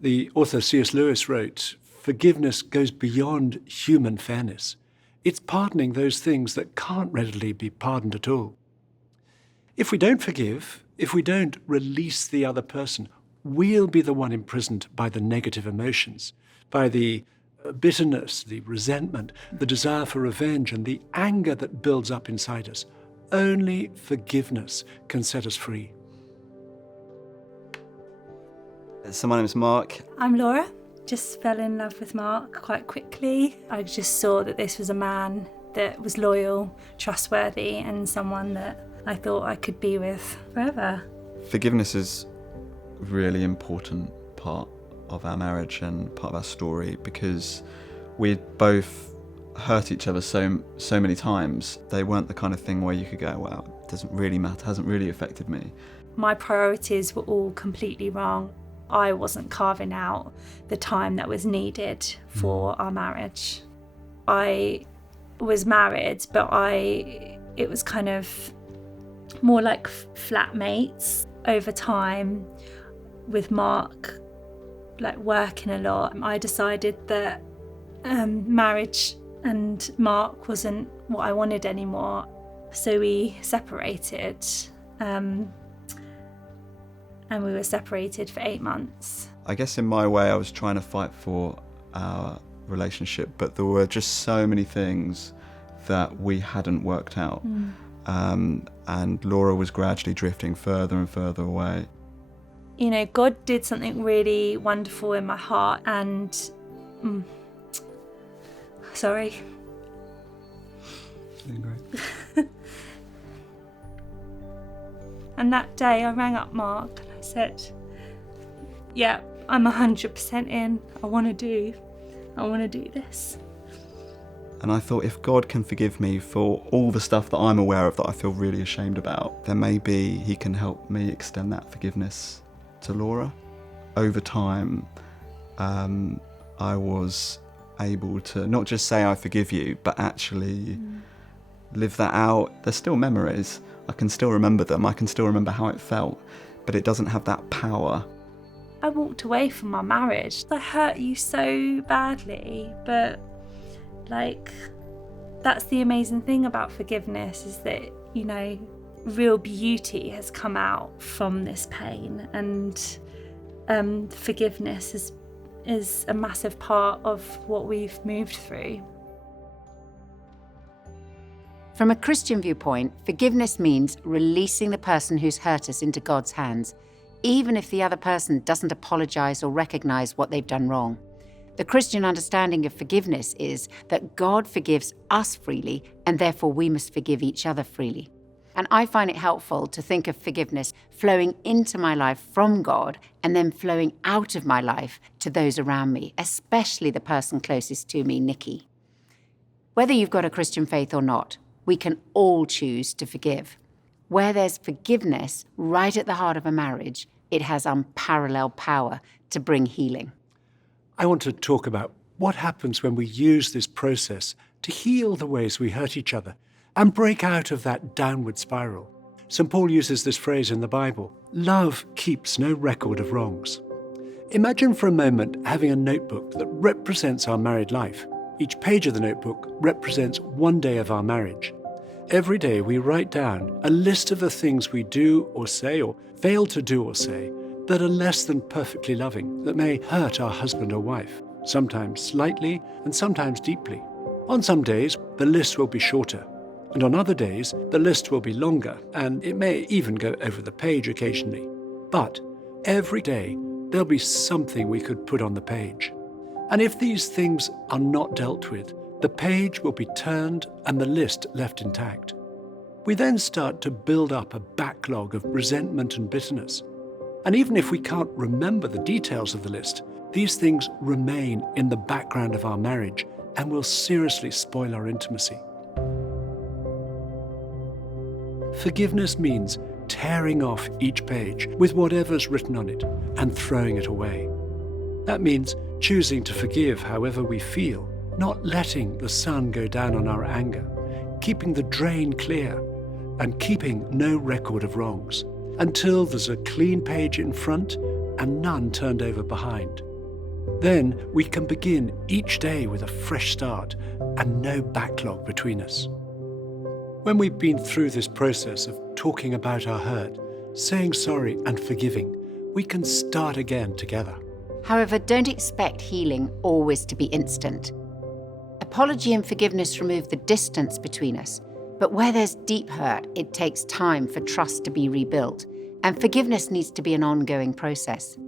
The author C.S. Lewis wrote, forgiveness goes beyond human fairness. It's pardoning those things that can't readily be pardoned at all. If we don't forgive, if we don't release the other person, we'll be the one imprisoned by the negative emotions, by the bitterness, the resentment, the desire for revenge, and the anger that builds up inside us. Only forgiveness can set us free. So my name is Mark. I'm Laura. Just fell in love with Mark quite quickly. I just saw that this was a man that was loyal, trustworthy, and someone that I thought I could be with forever. Forgiveness is a really important part of our marriage and part of our story because we both hurt each other so many times. They weren't the kind of thing where you could go, well, it doesn't really matter, hasn't really affected me. My priorities were all completely wrong. I wasn't carving out the time that was needed for our marriage. I was married, but it was kind of more like flatmates over time with Mark, like working a lot. I decided that marriage and Mark wasn't what I wanted anymore. So we separated. And we were separated for 8 months. I guess in my way I was trying to fight for our relationship, but there were just so many things that we hadn't worked out. And Laura was gradually drifting further and further away. You know, God did something really wonderful in my heart, and sorry. And that day I rang up Mark and I said, yeah, I'm 100% in. I want to do this. And I thought, if God can forgive me for all the stuff that I'm aware of that I feel really ashamed about, then maybe he can help me extend that forgiveness to Laura. Over time, I was able to not just say I forgive you, but actually live that out. There's still memories. I can still remember them. I can still remember how it felt, but it doesn't have that power. I walked away from my marriage. I hurt you so badly, but like, that's the amazing thing about forgiveness, is that, you know, real beauty has come out from this pain, and forgiveness is a massive part of what we've moved through. From a Christian viewpoint, forgiveness means releasing the person who's hurt us into God's hands, even if the other person doesn't apologize or recognize what they've done wrong. The Christian understanding of forgiveness is that God forgives us freely, and therefore we must forgive each other freely. And I find it helpful to think of forgiveness flowing into my life from God and then flowing out of my life to those around me, especially the person closest to me, Nikki. Whether you've got a Christian faith or not, we can all choose to forgive. Where there's forgiveness right at the heart of a marriage, it has unparalleled power to bring healing. I want to talk about what happens when we use this process to heal the ways we hurt each other and break out of that downward spiral. St. Paul uses this phrase in the Bible: love keeps no record of wrongs. Imagine for a moment having a notebook that represents our married life. Each page of the notebook represents one day of our marriage. Every day we write down a list of the things we do or say, or fail to do or say, that are less than perfectly loving, that may hurt our husband or wife, sometimes slightly and sometimes deeply. On some days, the list will be shorter, and on other days, the list will be longer, and it may even go over the page occasionally. But every day, there'll be something we could put on the page. And if these things are not dealt with, the page will be turned and the list left intact. We then start to build up a backlog of resentment and bitterness. And even if we can't remember the details of the list, these things remain in the background of our marriage and will seriously spoil our intimacy. Forgiveness means tearing off each page with whatever's written on it and throwing it away. That means choosing to forgive however we feel, not letting the sun go down on our anger, keeping the drain clear, and keeping no record of wrongs, until there's a clean page in front and none turned over behind. Then we can begin each day with a fresh start and no backlog between us. When we've been through this process of talking about our hurt, saying sorry and forgiving, we can start again together. However, don't expect healing always to be instant. Apology and forgiveness remove the distance between us, but where there's deep hurt, it takes time for trust to be rebuilt, and forgiveness needs to be an ongoing process.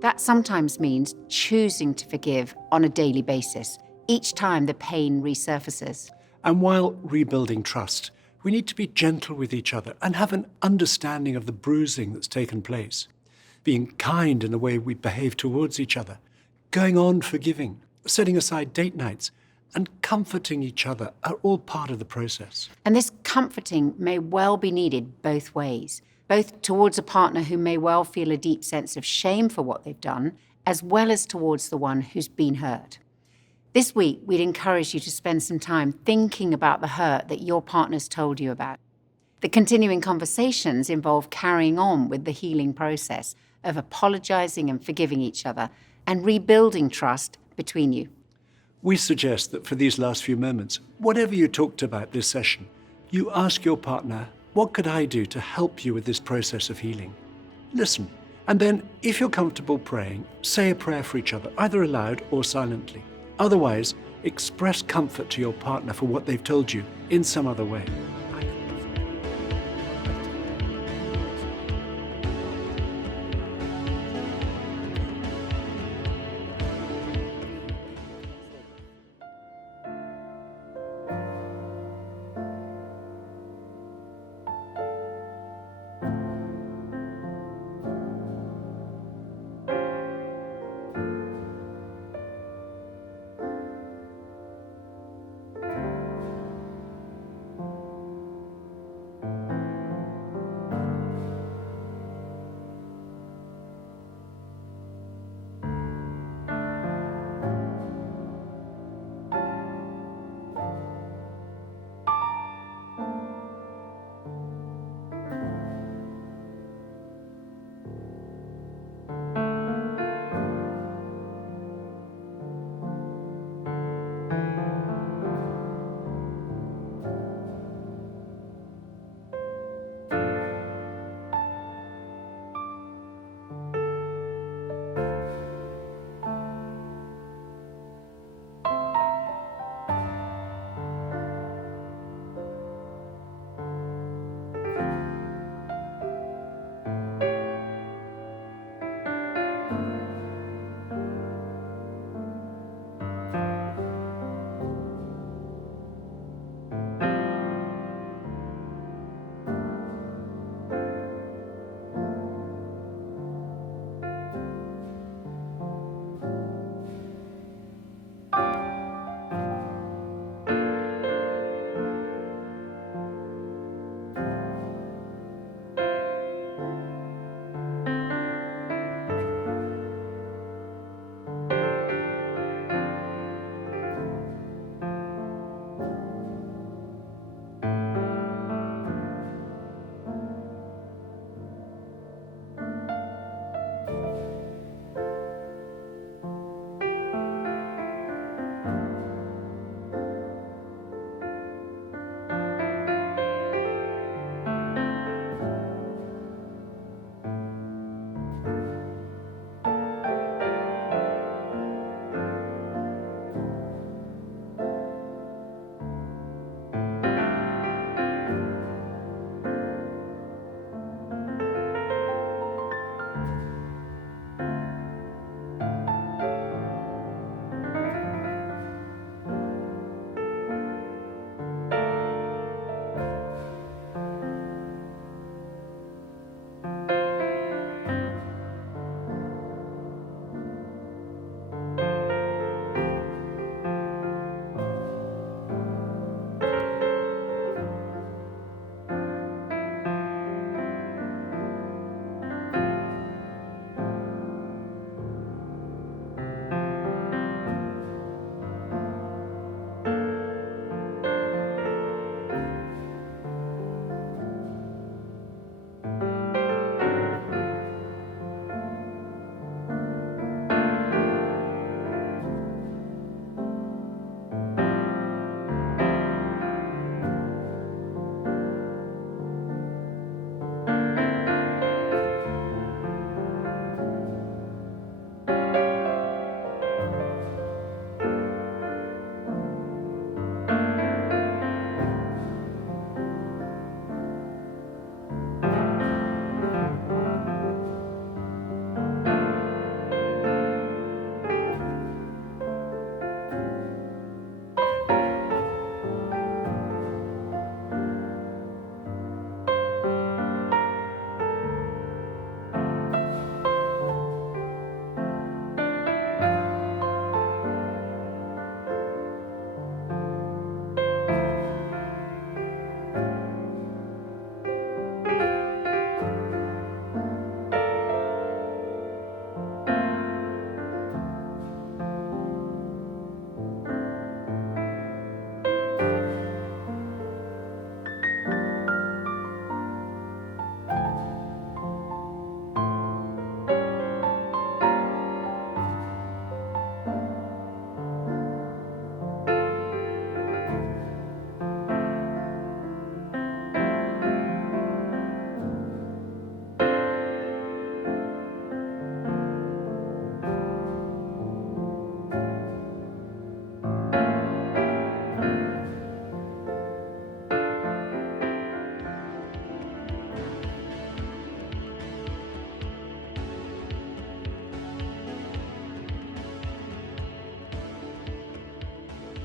That sometimes means choosing to forgive on a daily basis, each time the pain resurfaces. And while rebuilding trust, we need to be gentle with each other and have an understanding of the bruising that's taken place. Being kind in the way we behave towards each other, going on forgiving, setting aside date nights, and comforting each other are all part of the process. And this comforting may well be needed both ways, both towards a partner who may well feel a deep sense of shame for what they've done, as well as towards the one who's been hurt. This week, we'd encourage you to spend some time thinking about the hurt that your partner's told you about. The continuing conversations involve carrying on with the healing process of apologizing and forgiving each other and rebuilding trust between you. We suggest that for these last few moments, whatever you talked about this session, you ask your partner, what could I do to help you with this process of healing? Listen, and then, if you're comfortable praying, say a prayer for each other, either aloud or silently. Otherwise, express comfort to your partner for what they've told you in some other way.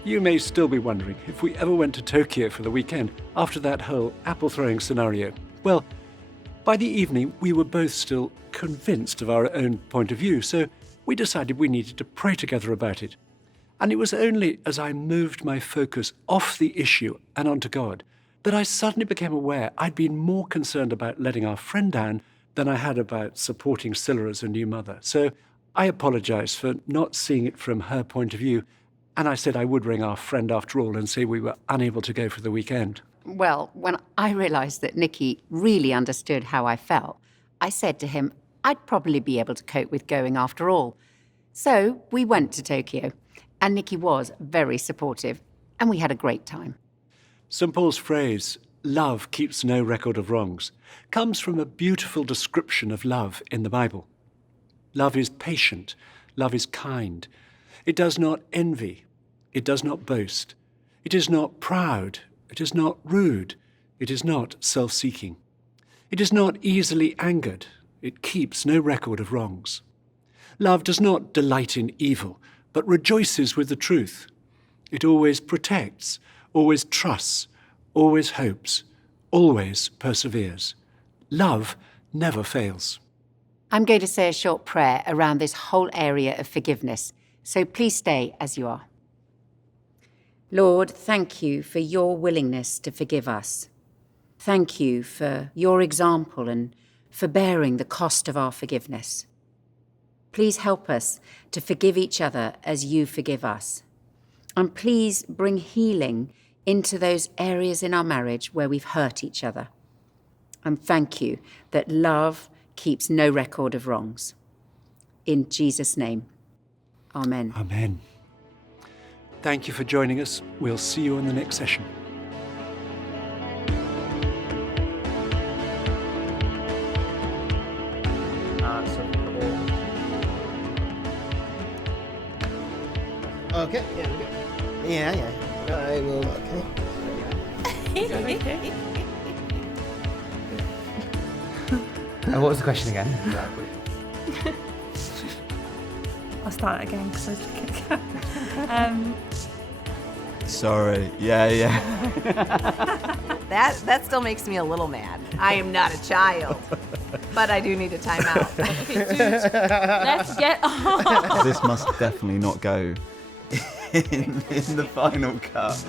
You may still be wondering if we ever went to Tokyo for the weekend after that whole apple-throwing scenario. Well, by the evening, we were both still convinced of our own point of view, so we decided we needed to pray together about it. And it was only as I moved my focus off the issue and onto God that I suddenly became aware I'd been more concerned about letting our friend down than I had about supporting Scylla as a new mother. So I apologised for not seeing it from her point of view, and I said I would ring our friend after all and say we were unable to go for the weekend. Well, when I realised that Nicky really understood how I felt, I said to him I'd probably be able to cope with going after all. So we went to Tokyo, and Nicky was very supportive, and we had a great time. St. Paul's phrase, "love keeps no record of wrongs," comes from a beautiful description of love in the Bible. Love is patient. Love is kind. It does not envy. It does not boast. It is not proud. It is not rude. It is not self-seeking. It is not easily angered. It keeps no record of wrongs. Love does not delight in evil, but rejoices with the truth. It always protects, always trusts, always hopes, always perseveres. Love never fails. I'm going to say a short prayer around this whole area of forgiveness, so please stay as you are. Lord, thank you for your willingness to forgive us. Thank you for your example and for bearing the cost of our forgiveness. Please help us to forgive each other as you forgive us. And please bring healing into those areas in our marriage where we've hurt each other. And thank you that love keeps no record of wrongs. In Jesus' name, amen. Amen. Thank you for joining us. We'll see you in the next session. Okay, yeah, we go. Yeah. I will, okay. What was the question again? I'll start again because I was thinking. Sorry. Yeah. That still makes me a little mad. I am not a child, but I do need a timeout. Okay, dude, let's get on. This must definitely not go in the final cut.